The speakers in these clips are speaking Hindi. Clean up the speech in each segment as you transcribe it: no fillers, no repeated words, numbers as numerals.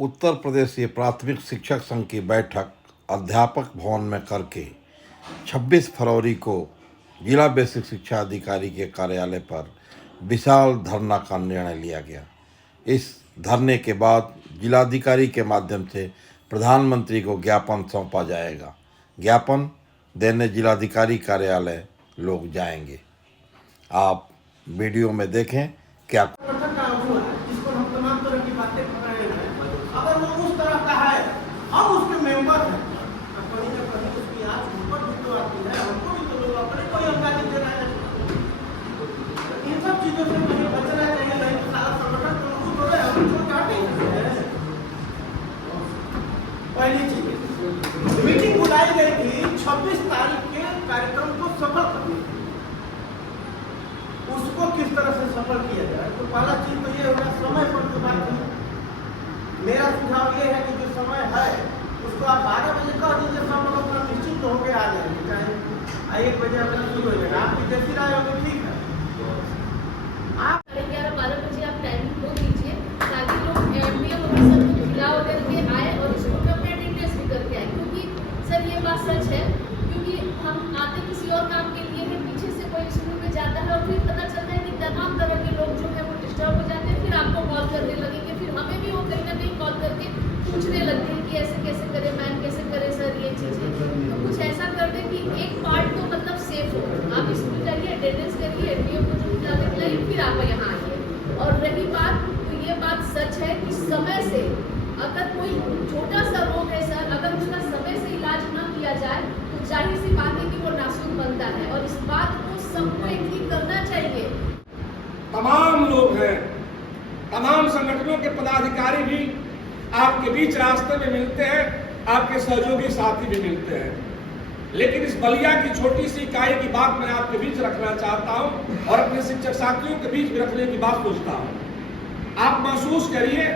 उत्तर प्रदेशीय प्राथमिक शिक्षक संघ की बैठक अध्यापक भवन में करके 26 फरवरी को जिला बेसिक शिक्षा अधिकारी के कार्यालय पर विशाल धरना का निर्णय लिया गया। इस धरने के बाद जिलाधिकारी के माध्यम से प्रधानमंत्री को ज्ञापन सौंपा जाएगा। ज्ञापन देने जिलाधिकारी कार्यालय लोग जाएंगे। आप वीडियो में देखें क्या जिसको हम तमाम तरह की बातें कर रहे हैं, अगर वो उस तरह का है, हम उसके मेंबर हैं, कहीं ना कहीं उसकी आँख ऊपर भी तो आती है, हमको भी तो लोग अपने कोई अंदाजा दे रहे हैं। इन सब चीजों से मुझे बचना चाहिए, नहीं तो सारा संगठन तो लोग हो रहे हैं, हम छोड़ काटे हैं। पहली चीज, मीटिंग बुलाई गई थी 26 तारीख के कार्यक्रम को सफल करने, उसको किस तरह से सफल किया जाए। तो पहला चीज तो ये होगा, समय पर जो बात है, मेरा सुझाव ये है कि जो समय है उसको आप 12 बजे कह दीजिए, सब लोग अपना निश्चित होकर आ जाएंगे, चाहे 1 बजे अपना शुरू हो जाएगा। आपकी जैसी राय होगी ठीक है। आप 11-12 बजे आप टाइमिंग को दीजिए ताकि लोग एमडीएम ऑफिसर को खिला करके आए और इसको अपने अटेंडेंस भी करके आए, क्योंकि सर ये बात सच है, क्योंकि हम आते किसी और काम के लिए है, पीछे से कोई शुरू में जाता है और फिर पता चलता है कि तमाम तरह के लोग जो है वो डिस्टर्ब हो जाते हैं, फिर आपको कॉल करने लगेंगे, फिर हमें भी वो कहीं ना कहीं कॉल करके पूछने लगते हैं कि ऐसे कैसे करें मैम, कैसे करें सर ये चीज़ें। तो कुछ ऐसा कर दें कि एक पार्ट तो मतलब सेफ हो, आप स्कूल जाइए, अटेंडेंस करिए, एमडीएम को जो खिलाने खिलाइए, फिर आप यहाँ आइए। और रही बात, तो ये बात सच है कि समय से अगर कोई छोटा सा रोग है सर, अगर उसका समय से इलाज न किया जाए तो जाहिर सी बात है कि वो नासूर बनता है, और इस बात को सबको एग्री करना चाहिए। तमाम लोग हैं, तमाम संगठनों के पदाधिकारी भी आपके बीच रास्ते में मिलते हैं, आपके सहयोगी साथी भी मिलते हैं, लेकिन इस बलिया की छोटी सी इकाई की बात मैं आपके बीच रखना चाहता हूं और अपने शिक्षक साथियों के बीच भी रखने की बात सोचता हूं। आप महसूस करिए,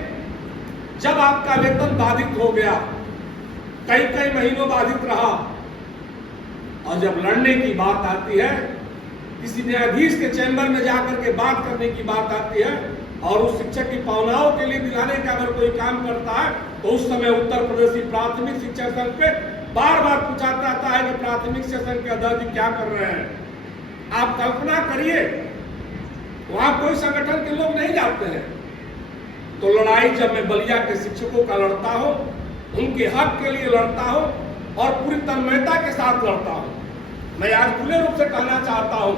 जब आपका वेतन बाधित हो गया, कई कई महीनों बाधित रहा, और जब लड़ने की बात आती है, किसी न्यायाधीश के चैम्बर में जाकर के बात करने की बात आती है, और उस शिक्षक की भावनाओं के लिए दिलाने का अगर कोई काम करता है, तो उस समय उत्तर प्रदेश प्राथमिक शिक्षक संघ पे बार बार पूछा जाता है कि प्राथमिक शिक्षक संघ के अध्यक्ष क्या कर रहे हैं। आप कल्पना करिए, वहां कोई संगठन के लोग नहीं जाते हैं। तो लड़ाई जब मैं बलिया के शिक्षकों का लड़ता हूं, उनके हक के लिए लड़ता हूं और पूरी तन्मयता के साथ लड़ता हूं, मैं आज खुले रूप से कहना चाहता हूं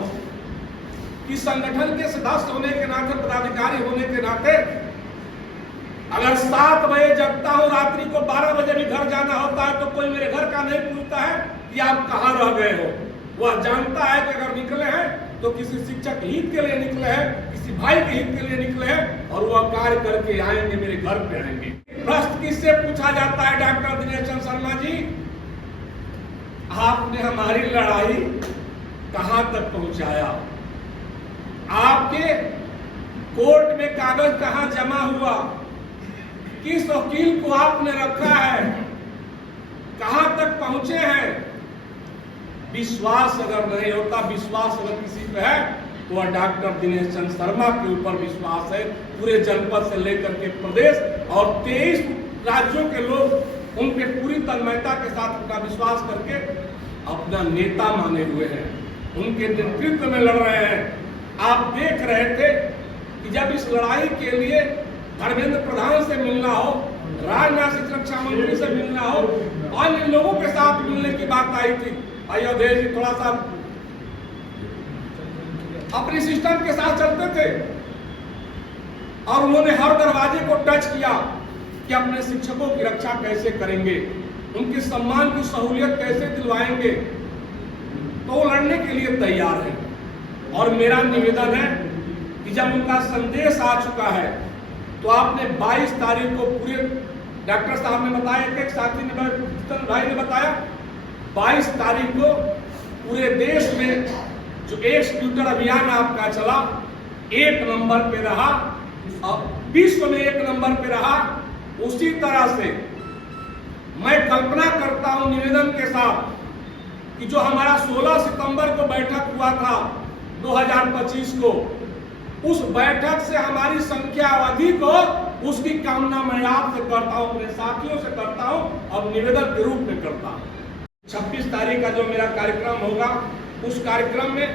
कि संगठन के सदस्य होने के नाते, पदाधिकारी होने के नाते, अगर 7 बजे जगता हूं, रात्रि को 12 बजे भी घर जाना होता है, तो कोई मेरे घर का नहीं पूछता है कि आप कहां रह गए हो। वह जानता है कि अगर निकले हैं तो किसी शिक्षक हित के लिए निकले हैं, किसी भाई के हित के लिए निकले हैं, और वह कार्य करके आएंगे, मेरे घर पे आएंगे। प्रश्न किससे पूछा जाता है? डॉक्टर दिनेश चंद्र शर्मा जी, आपने हमारी लड़ाई कहां तक पहुंचाया? आपके कोर्ट में कागज कहां जमा हुआ? किस वकील को आपने रखा है? कहां तक पहुंचे हैं? विश्वास अगर नहीं होता, विश्वास अगर किसी पे है तो वह डॉक्टर दिनेश चंद्र शर्मा के ऊपर विश्वास है। पूरे जनपद से लेकर के प्रदेश और 23 राज्यों के लोग उनके पूरी तन्मयता के साथ उनका विश्वास करके अपना नेता माने हुए हैं, उनके नेतृत्व में लड़ रहे हैं। आप देख रहे थे कि जब इस लड़ाई के लिए धर्मेंद्र प्रधान से मिलना हो, राजनाथ सिंह रक्षा मंत्री से मिलना हो, अन्य लोगों के साथ मिलने की बात आई थी, अयोध्या जी थोड़ा सा अपने सिस्टम के साथ चलते थे, और उन्होंने हर दरवाजे को टच किया कि अपने शिक्षकों की रक्षा कैसे करेंगे, उनके सम्मान की सहूलियत कैसे दिलवाएंगे। तो वो लड़ने के लिए तैयार है, और मेरा निवेदन है कि जब उनका संदेश आ चुका है, तो आपने 22 तारीख को पूरे, डॉक्टर साहब ने बताया, एक साथी ने, भाई ने बताया, 22 तारीख को पूरे देश में जो एक ट्विटर अभियान आपका चला, 1 नंबर पे रहा, और विश्व में 1 नंबर पे रहा। उसी तरह से मैं कल्पना करता हूं निवेदन के साथ कि जो हमारा 16 सितंबर को बैठक हुआ था 2025 को, उस बैठक से हमारी संख्या अधिक हो उसकी कामना मैं आपसे करता हूं, अपने साथियों से करता हूं और निवेदन के रूप में करता हूं। 26 तारीख का जो मेरा कार्यक्रम होगा, उस कार्यक्रम में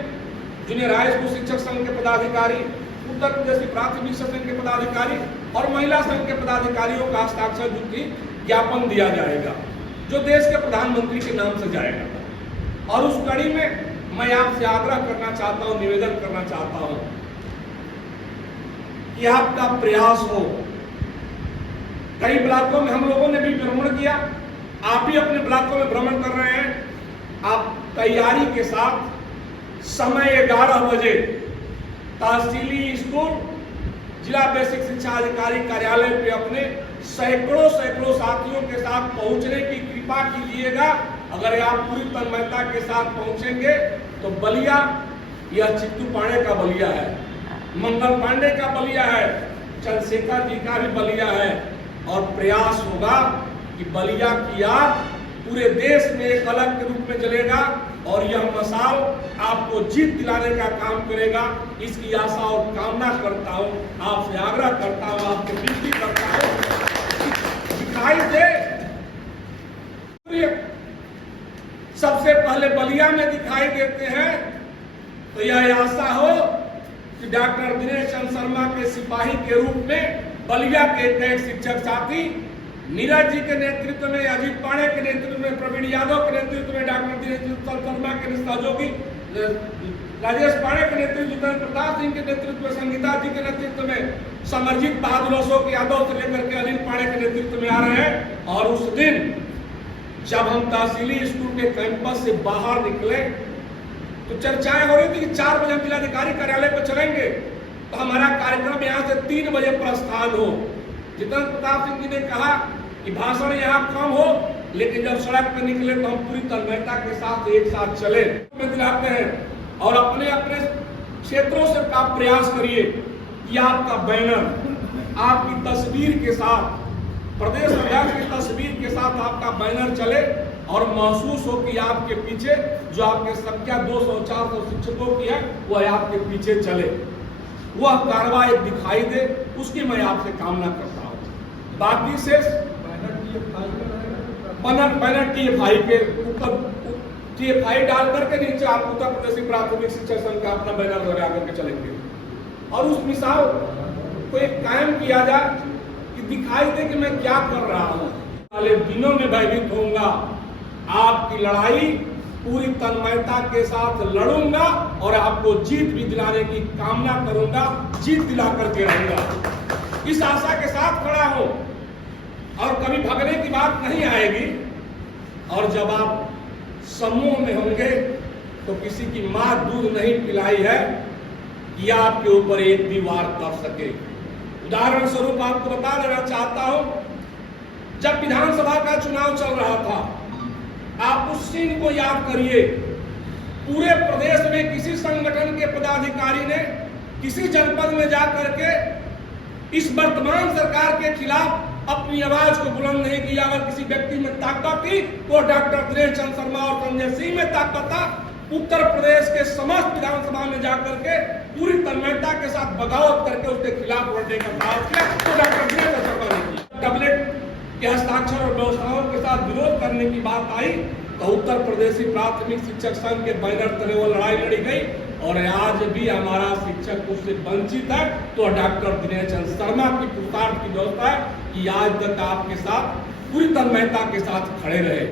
जूनियर हाई स्कूल शिक्षक संघ के पदाधिकारी, उत्तर प्रदेश प्राथमिक शिक्षक संघ के पदाधिकारी और महिला संघ के पदाधिकारियों का हस्ताक्षर ज्ञापन दिया जाएगा, जो देश के प्रधानमंत्री के नाम से जाएगा। और उस कड़ी में मैं आपसे आग्रह करना चाहता हूं, निवेदन करना चाहता हूं कि आपका प्रयास हो। कई ब्लॉकों में हम लोगों ने भी भ्रमण किया, आप भी अपने ब्लॉकों में भ्रमण कर रहे हैं। आप तैयारी के साथ समय 11 बजे तहसीली स्कूल, जिला बेसिक शिक्षा अधिकारी कार्यालय पे अपने सैकड़ों साथियों के साथ पहुंचने की कृपा कीजिएगा। अगर आप पूरी तन्मयता के साथ पहुंचेंगे तो बलिया यह चित्तू पांडे का बलिया है, मंगल पांडे का बलिया है, चंद्रशेखर जी का भी बलिया है। और प्रयास होगा कि बलिया की आग पूरे देश में एक अलग के रूप में जलेगा और यह मसाल आपको जीत दिलाने का काम करेगा। इसकी आशा और कामना करता हूं, आपसे आग्रह करता हूं, आपसे विनती करता हूं, दिखाई दे। सबसे पहले बलिया में दिखाई देते हैं तो यह आशा हो कि डॉक्टर दिनेश चंद्र शर्मा के सिपाही के रूप में बलिया के कई शिक्षक साथी नीरज जी के नेतृत्व में, अजीत पांडे के नेतृत्व में, प्रवीण यादव के नेतृत्व में, डॉक्टर दिनेश चंद्र शर्मा के सहयोगी राजेश पांडे के नेतृत्व, जितेंद्र प्रताप सिंह के नेतृत्व में, संगीता जी के नेतृत्व में, समरजीत बहादुर अशोक यादव से लेकर के अनिल पांडे के नेतृत्व में आ रहे हैं। और उस दिन जब हम तहसीली स्कूल के कैंपस से बाहर निकले तो चर्चाएं हो रही थी कि 4 बजे हम जिलाधिकारी कार्यालय पर चलेंगे तो हमारा कार्यक्रम यहाँ से 3 बजे प्रस्थान हो। जितेंद्र प्रताप सिंह जी ने कहा कि भाषण यहाँ कम हो, लेकिन जब सड़क पर निकले तो हम पूरी तन्मयता के साथ एक साथ चले दिलाते हैं। और अपने अपने क्षेत्रों से आप प्रयास करिए कि आपका बैनर आपकी तस्वीर के साथ, प्रदेश अध्यक्ष की तस्वीर के साथ आपका बैनर चले और महसूस हो कि आपके पीछे जो आपके संख्या 200-400 शिक्षकों की है वह आपके पीछे चले, वह कार्रवाई दिखाई दे, उसकी मैं आपसे कामना करता हूं। बाकी से बैनर TFI के ऊपर TFI डाल करके नीचे आप उत्तर प्रदेश प्राथमिक शिक्षक संघ का अपना बैनर लगा करके चलेंगे और उस मिसाल को एक कायम किया जाए कि दिखाई दे कि मैं क्या कर रहा हूं। वाले दिनों में भयभीत होऊंगा, आपकी लड़ाई पूरी तन्मयता के साथ लड़ूंगा और आपको जीत भी दिलाने की कामना करूंगा, जीत दिला करके रहूंगा। इस आशा के साथ खड़ा हूं और कभी भागने की बात नहीं आएगी। और जब आप समूह में होंगे तो किसी की मां दूध नहीं पिलाई है कि आपके ऊपर एक भी वार कर सके। उदाहरण स्वरूप आपको बता देना चाहता हूं, जब विधानसभा का चुनाव चल रहा था, आप उस सीन को याद करिए। पूरे प्रदेश में किसी संगठन के पदाधिकारी ने किसी जनपद में जाकर के इस वर्तमान सरकार के खिलाफ अपनी आवाज को बुलंद नहीं किया। अगर किसी व्यक्ति में ताकत थी तो डॉक्टर दिनेश चंद्र शर्मा और संजय सिंह में ताकत था। उत्तर प्रदेश के समस्त विधानसभा में जाकर के पूरी तन्मयता के साथ बगावत करके उसके खिलाफ लड़ने का प्रयास किया तो डॉक्टर दिनेश चंद्र शर्मा ने किया। टैबलेट के हस्ताक्षर और व्यवस्थाओं के साथ विरोध करने की बात आई तो उत्तर प्रदेशी प्राथमिक शिक्षक संघ के बैनर तले वो लड़ाई लड़ी गई और आज भी हमारा शिक्षक उससे वंचित है। तो डॉक्टर दिनेश चंद्र शर्मा की पुरुषार्थ की व्यवस्था है कि आज तक आपके साथ पूरी तन्मयता के साथ खड़े रहे।